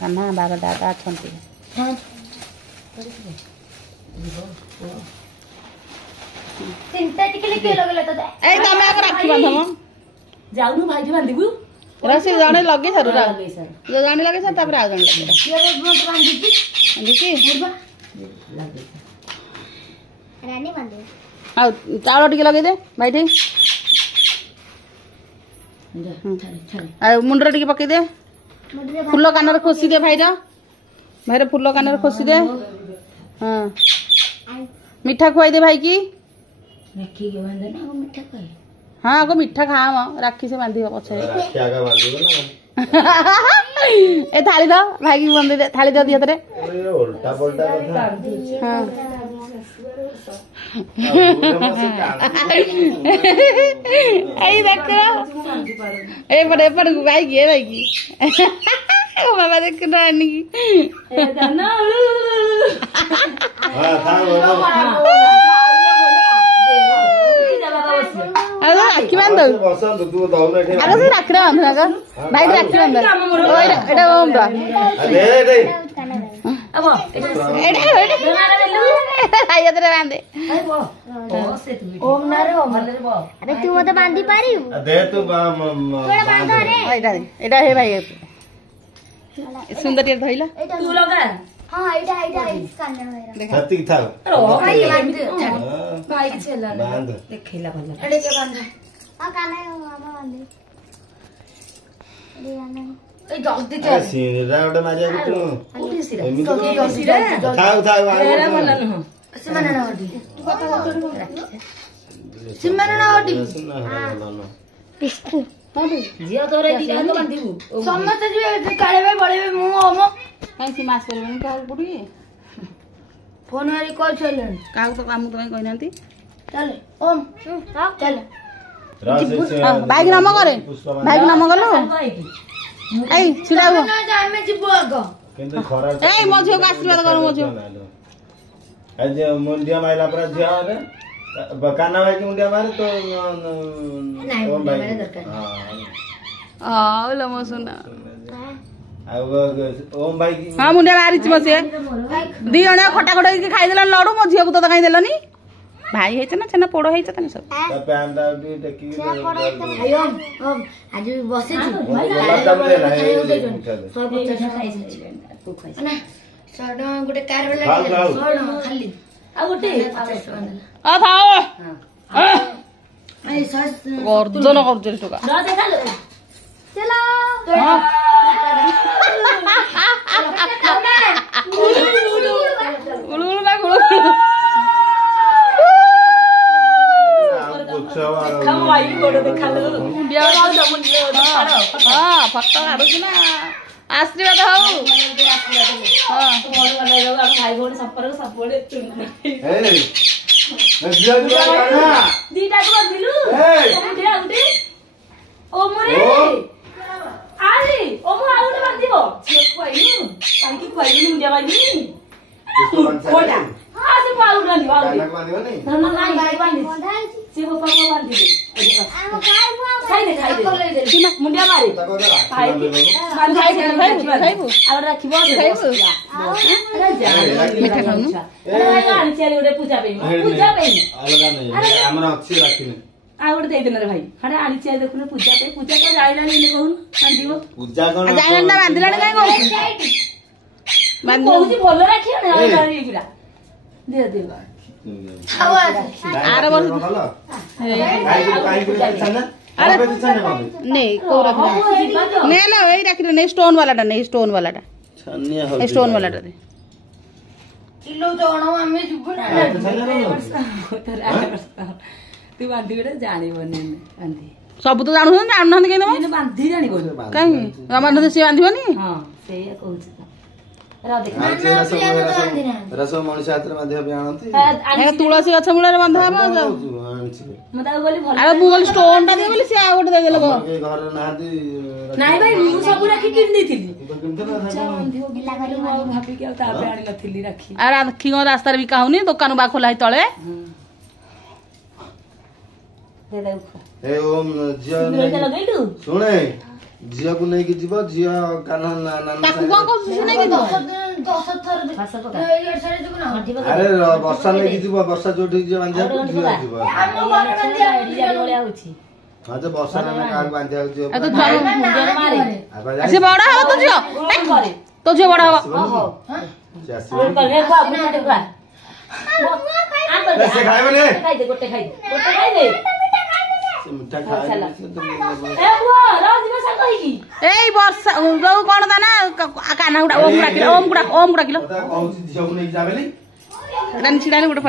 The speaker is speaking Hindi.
କାହ୍ନା ବାବା ଦାଦା ଅଛନ୍ତି। ଏଇ ତମେ ଆଗ ରାକ୍ଷୀ ବାନ୍ଧବ ଯାଉନୁ ଭାଇକି ବାନ୍ଧିବୁ ସେ ଜଣେ ଲଗେଇ ସାରୁ ଜଣେ ଲଗେଇ ସାରୁ ତାପରେ ଆଉ ଜଣେ ଆଉ ଚାଉଳ ଟିକେ ଲଗେଇଦେ ଭାଇଠି ଆଉ ମୁଣ୍ଡରେ ଟିକେ ପକେଇଦେ ଫୁଲ କାନରେ ଖୋସି ଦେ ଭାଇର ଫୁଲ କାନରେ ଖୋସି ଦେ ହଁ ମିଠା ଖୁଆଇ ଦେ ଭାଇ କି हाँ आगो मिठा खाम राखी से बांधी पछे ए थाली दो भाई की बंदी दे थाली दो दी हाथ रे उल्टा पलटा कथा हां आई देख ए पर भाई की ओ बाबा देख रानी की ए जाना हां था राखी बांध अरे राखी बांध भाई राखी बांध अरे तू मत बांधी पारी भाई सुंदर धइला तू लगा हां एटा कान्ना मेरा सत्ती था भाई भाई के छेला बांध देखैला भला एडे के बांध हां कान्ना मामा बांधे एडे बांध ए जल्दी चल सिरा ओडे मारिया कि तू कोठी सिरा सिरा थाउ एरा भला न सिमना न ओडी सिमना न ओडी पिस्तु जिया तोरे की जा तो बांधिबू समस्त जी काळे भाई बड़े भाई मु ओम काई सी मास करबनी का पड़ी फोन हरी कॉल चलन का तो काम तुम्हें कहि नांती चल ओम चल बाइक नाम करे बाइक नाम गलो ए छिड़ा हो ना जामे जिबो आगो किंतु खरा ए मझियो का आशीर्वाद करो मझियो आज मुंडिया माइला पर जिया रे बकाना भाई की मुंडिया मारे तो नहीं मेरे दरकार हां लो मो सुना ओम भाई की हां मुंडिया मारी छी मसे दी जण खटा खटा की खाइ देलन लडू मो झियो को तो खाइ देलनी भाई हेछ ना छना पोड़ो हेछ तने सब ता पैंदा भी देखी आयो ओम आज बसे छी भाई लता बोले ना सब बच्चा खाइ छी ना सडा गुटे कार वाला सडा खाली आ गोटे आ थाओ ए सस गर्दन गर्दन टका ना देखा लो चलो उलु ना गुलु खाओ आई गोडे देखा लो मुंडिया वाला मुंडिया हां फटका आरुछ ना आशीर्वाद हो हां मोर वाला लोग हम भाई भोन संपर्क सब बोले चुन ए नजिया ना दीटा को दिलु मुंडिया उठे ओ मोरे आरे ओ मो आउट बांधिबो छे खुआइनु काकी खुआइनु मुंडिया बांधि कोडा हां से आउट बांधिबो आउट ना नहीं बांधि से पापा को बांधि खाइ दे सीमा मुंडिया मारे खाइ और रखिबो मिठा खाउनु आनी चली उडे पूजा पे अलगा नहीं हमरा अच्छी राखी आउट दे देना रे भाई हडे आनी चली देखुन पूजा पे पूजा तो जाइला नहीं कहून बांधिबो पूजा कोन जाइला ना बांधिला काई को कोहुची भलो राखियो ना आउट आनी पुरा दे दे आर वर्ष नहीं को रख नहीं ला वही रख नहीं स्टोन वाला नहीं स्टोन वाला स्टोन वाला दे किलो तो ओणो आमे जुबो ना तू बांधी बेटा जानी बने बांधी सब तो जानू जानू के ने बांधी जानी को काई रमान से बांधिबनी हां सेया कहू रस मनुष्य हाथ में भी आनती तुलसी गछ मूल बंधा अरे मुगल स्टोन टा दे बोली से आ गोटे दे देलो घर नादी नाही भाई मु सब राखी किन देथिली भाभी के ताबे आनी नथिली राखी आ राखी गो रास्ता रे बिका होनी दुकान बा खोला है तळे दे दे ए ओम जिया लगैलु सुने झील को नहीं जीव झील कान्हा ताकू कौन कौन से नहीं कि 10 थर ये सारे जो ना अरे वर्षा नहीं जीव वर्षा जोठी जे बांधिया को झील जीव हम घर बंदिया भलिया होची हां तो वर्षा ना का बांधिया हो आ तो छुआ मुंडिया मारे से बड़ा हो तो झियो करे तो झियो बड़ा हो और करे को मुंडे का से खाइबे ने खाइ दे गोटे खाइ दे से मिठा खाए ए बुआ राज में सा कहि की ए वर्षा जो कोन दा ना काना गुडा ओम गुडा किलो पता कहू झील को नहीं जाबे नहीं रन छिडाले गुडा